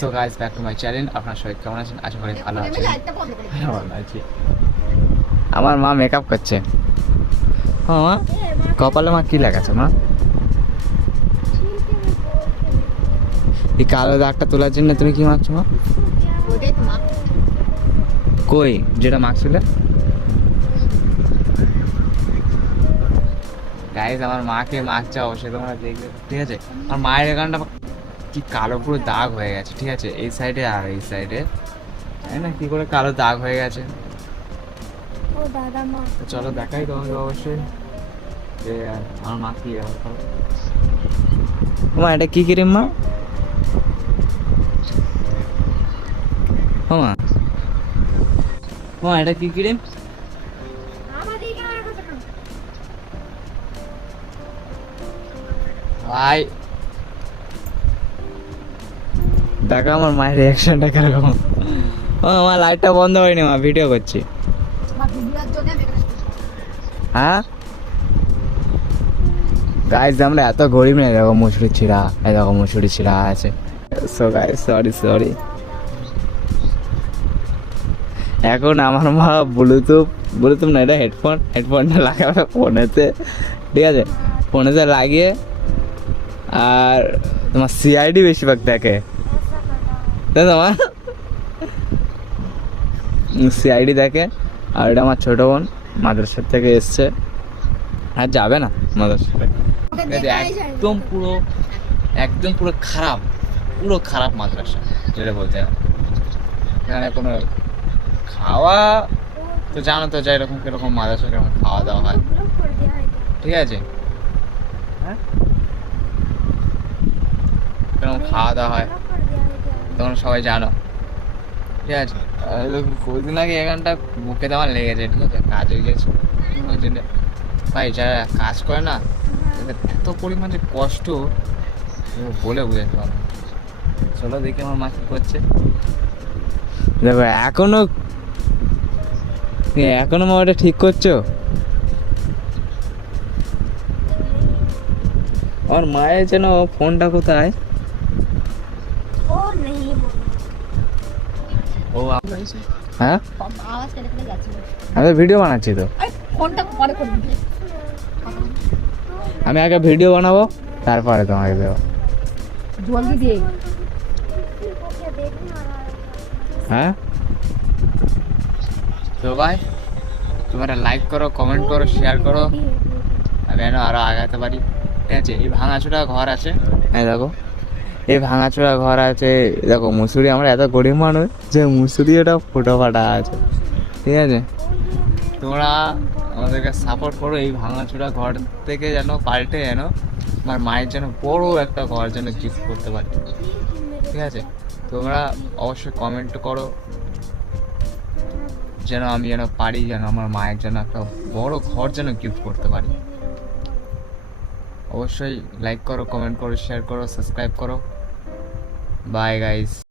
So guys back to my channel. আপনার সবাই কেমন আছেন? আশা করি ভালো আছেন। ভালো আছি। আমার মা মেকআপ করছে। হ্যাঁ মা, কপালে মা কি লাগাচ্ছে মা? এই কালো দাগটা তোলার জন্য তুমি কি মাখছো মা? কই যেটা মাখছিলে? গাইস আমার মাকে মাখছে অবশ্যই তোমরা দেখবে, ঠিক আছে? আর মায়ের এখানটা কি কালো পুরো দাগ হয়ে গেছে, ঠিক আছে? এই সাইডে আর এই সাইডে, তাই না? কি করে কালো দাগ হয়ে গেছে। চলো দেখাই তোমাকে অবশ্যই যে আমার মা কি ব্যবহার করে। মা এটা কি ক্রিম মা? মা মা এটা কি ক্রিম? ভাই দেখা আমার মায়ের রিয়াকশনটা কিরকম। ও মা লাইটটা বন্ধ হয়নি মা, ভিডিও করছি। হ্যাঁ গাইস আমরা এত গরিব নেই, দেখো মুসুরি ছিঁড়া, এই দেখো মুসুরি ছিঁড়া আছে। So guys sorry. এখন আমার মা ব্লুটুথ না, এটা হেডফোনটা লাগাবে ফোনেতে, ঠিক আছে? ফোনেতে লাগিয়ে আর তোমার সিআইডি বেশিরভাগ দেখে, তাই তো মা? সিআইডি দেখে। আর এটা আমার ছোটো বোন মাদ্রাসা থেকে এসছে, আর যাবে না মাদ্রাসায়। একদম পুরো খারাপ মাদ্রাসা যেটা বলতে হয়। এখানে কোনো খাওয়া তো জানো তো, যাই রকম কিরকম মাদ্রাসা কেমন খাওয়া দাওয়া হয়, ঠিক আছে? হ্যাঁ কেরকম খাওয়া দাওয়া হয় তোমরা সবাই জানো, ঠিক আছে? কদিন আগে এখানটা বুকে আমার লেগেছে, ঠিক আছে? কাজ হয়ে গেছে ওই জন্য। ভাই যারা কাজ করে না তাদের এত পরিমাণ যে কষ্ট বলে বুঝাতে পারবো না। চলো দেখি আমার মা কি করছে। দেখো এখনো মা ওটা ঠিক করছো? আমার মায়ের যেন ফোনটা কোথায়? ও হ্যাঁ আমি ভিডিও বানাচ্ছি তো। আমি আগে ভিডিও বানাবো তারপরে তোমাকে দেবো। হ্যাঁ তো ভাই তোমরা লাইক করো, কমেন্ট করো, শেয়ার করো, আমি যেন আরো আগাতে পারি, ঠিক আছে? এই ভাঙাচোরা ঘর আছে, হ্যাঁ দেখো এই ভাঙাচোরা ঘর আছে। দেখো মুসুরি, আমরা এত গরিব মানুষ যে মুসুরি এটা ফুটো ফাটা আছে, ঠিক আছে? তোমরা আমাদেরকে সাপোর্ট করো, এই ভাঙাচোরা ঘর থেকে যেন পাল্টে যেন আমার মায়ের যেন বড় একটা ঘর যেন গিফট করতে পারি, ঠিক আছে? তোমরা অবশ্যই কমেন্ট করো যেন আমি যেন পারি, যেন আমার মায়ের জন্য একটা বড় ঘর যেন গিফট করতে পারি। অবশ্যই লাইক করো, কমেন্ট করো, শেয়ার করো, সাবস্ক্রাইব করো। Bye guys.